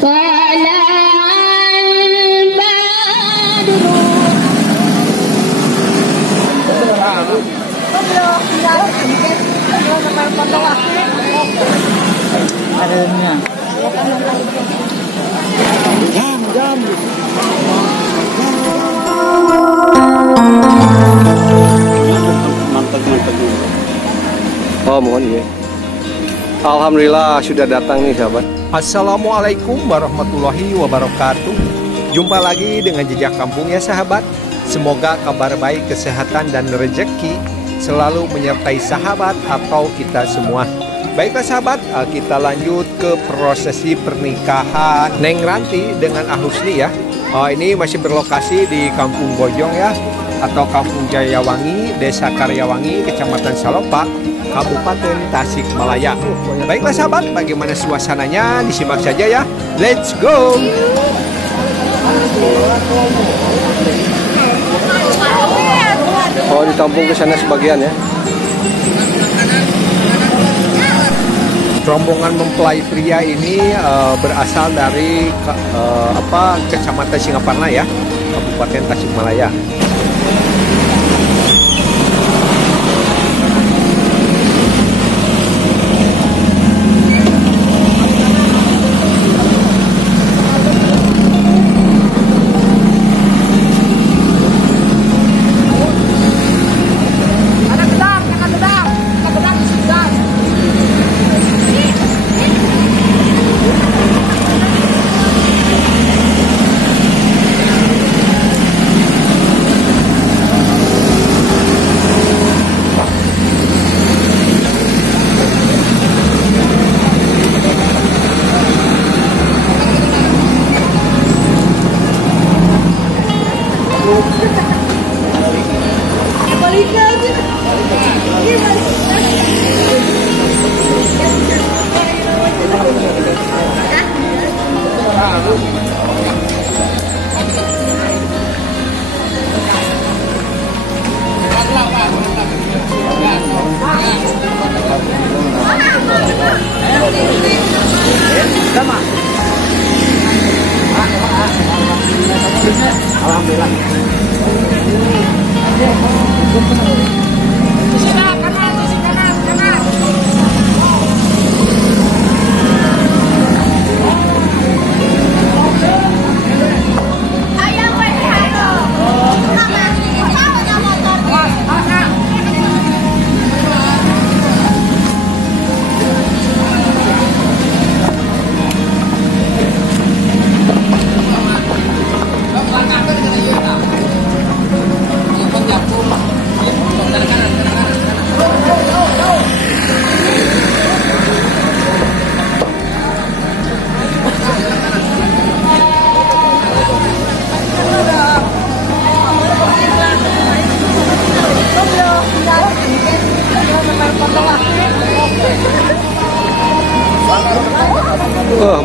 Oh, mohon ya. Alhamdulillah sudah datang nih sahabat. Assalamualaikum warahmatullahi wabarakatuh. Jumpa lagi dengan Jejak Kampung ya sahabat. Semoga kabar baik, kesehatan dan rezeki selalu menyertai sahabat atau kita semua. Baiklah sahabat, kita lanjut ke prosesi pernikahan Neng Ranti dengan Ahusni ya. Ini masih berlokasi di Kampung Bojong ya, atau Kampung Jayawangi, Desa Karyawangi, Kecamatan Salopa, Kabupaten Tasikmalaya. Baiklah sahabat, bagaimana suasananya? Disimak saja ya. Let's go. Oh, ditampung ke sana sebagian ya. Rombongan mempelai pria ini berasal dari Kecamatan Singaparna ya, Kabupaten Tasikmalaya.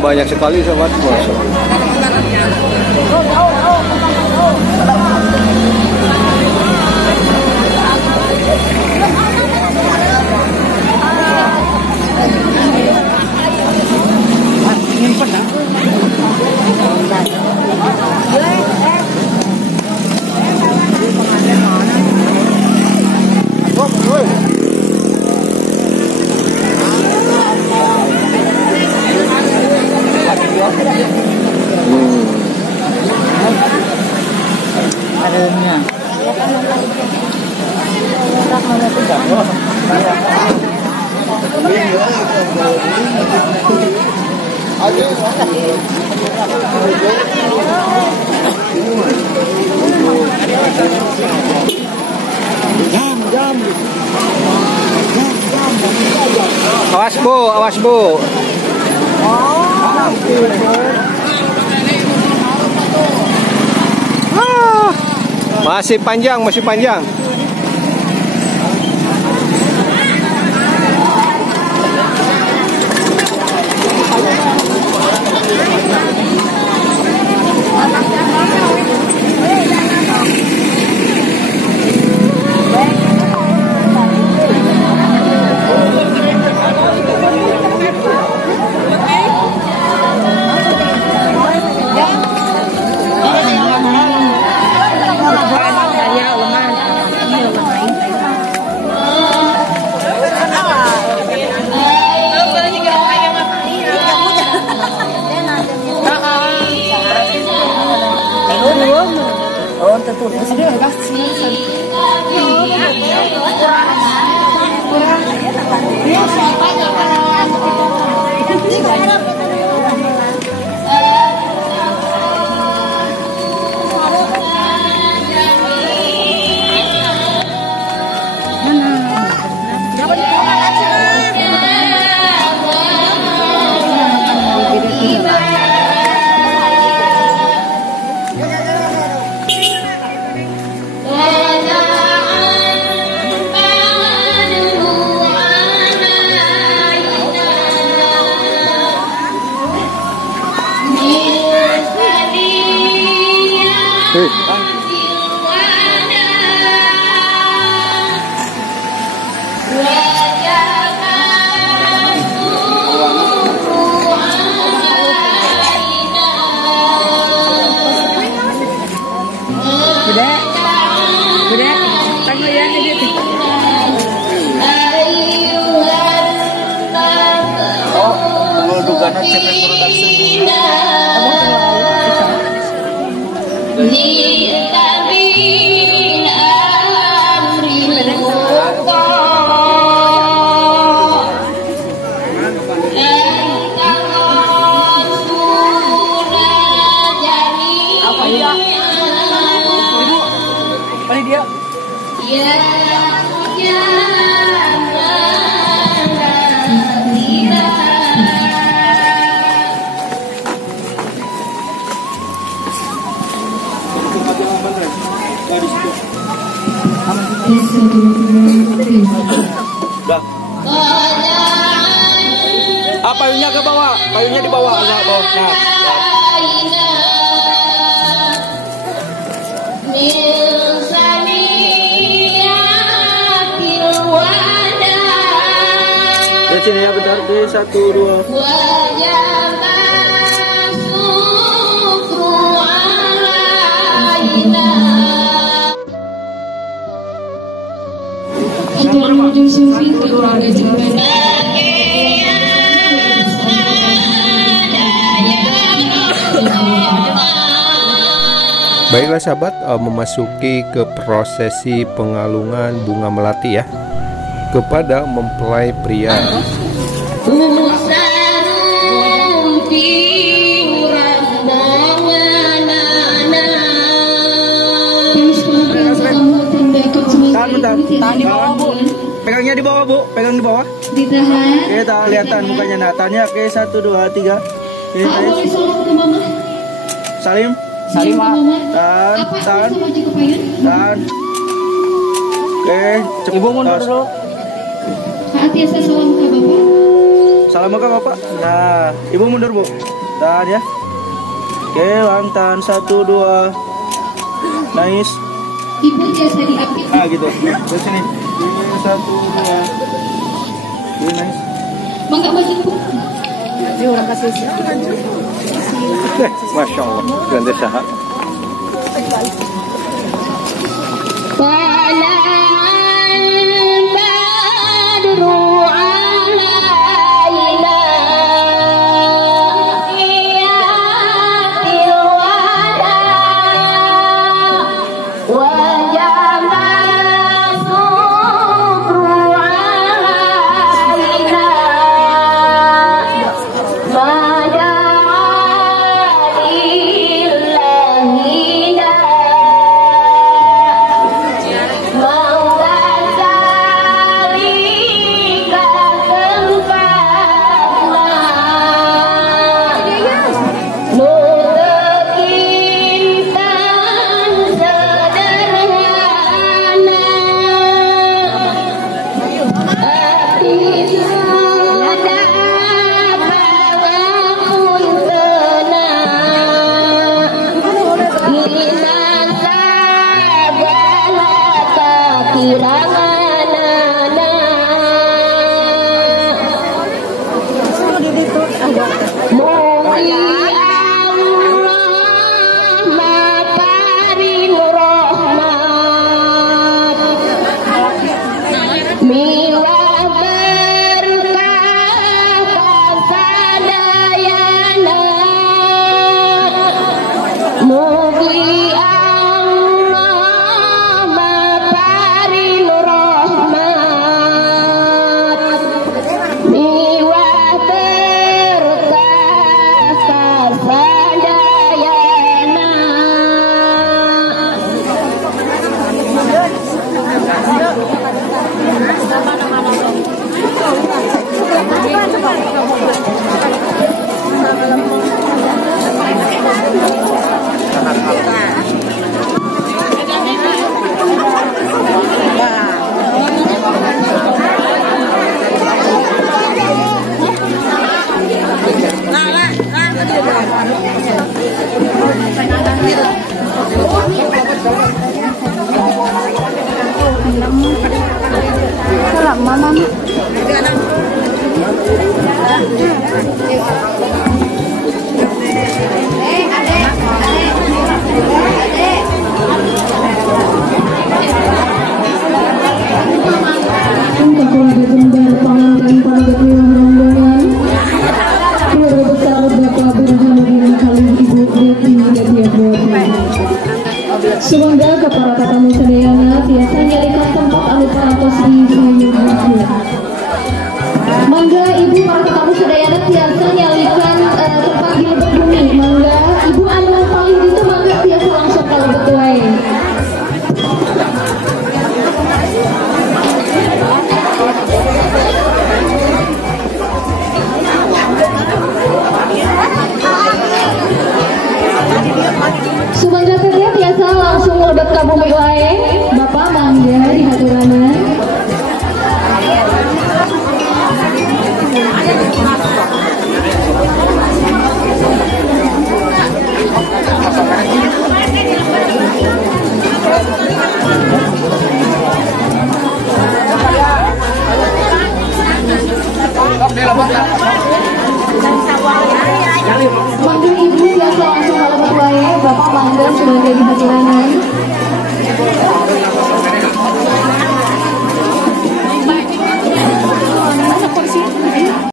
Banyak sekali sahabat. Awas bu, awas bu. Masih panjang, masih panjang. Udah. Payungnya ke bawah, payungnya di bawah, agak bawah. Nah. Di sini ya bentar, di 1, 2. Baiklah sahabat, memasuki ke prosesi pengalungan bunga melati ya kepada mempelai pria. Tahan di bawah, Bu. Pegangnya di bawah, Bu. Pegang di bawah. Ditahan. Oke, tak kelihatan mukanya. Nah, tahannya. Oke, 1, 2, 3. Oke, Kak, boleh nice. salam ke mama? Salim. Salim ke mama. Tahan, Apa tahan. bisa maju ke payun? Tahan. Oke, cepet. Ibu mundur dulu. Kak Atiasa salam ke bapak. Salam ke Bapak. Nah, Ibu mundur, Bu. Tahan ya. Oke, tahan. 1, 2. Nice. Ibu biasa diaktif. Nah, gitu. Terus sini. 1, 2. Oke, nice. Mangga maju, Bu. Masya Allah, ganti sahat. Mau Salam mama. Untuk keluarga jember pengantin pada ketua rombongan, keluarga besar Bapak Burhanuddin Khalil Ibu Deti Gatiapura. Semoga kepada tamu sedayana tiasa nyarikan tempat anu parantos di sayur bukit. Mangga ibu para tamu sedayana tiasa nyalikan tempat di lebet bumi. Mangga ibu anu paling itu mangga tiasa langsung ke lebet wae. Sumangga teh biasa langsung lebet ka bumi wae. Bapak mangga di haturanan. Mangga ibu biasa langsung lebet wae. Bapak mangga sebagai di haturanan.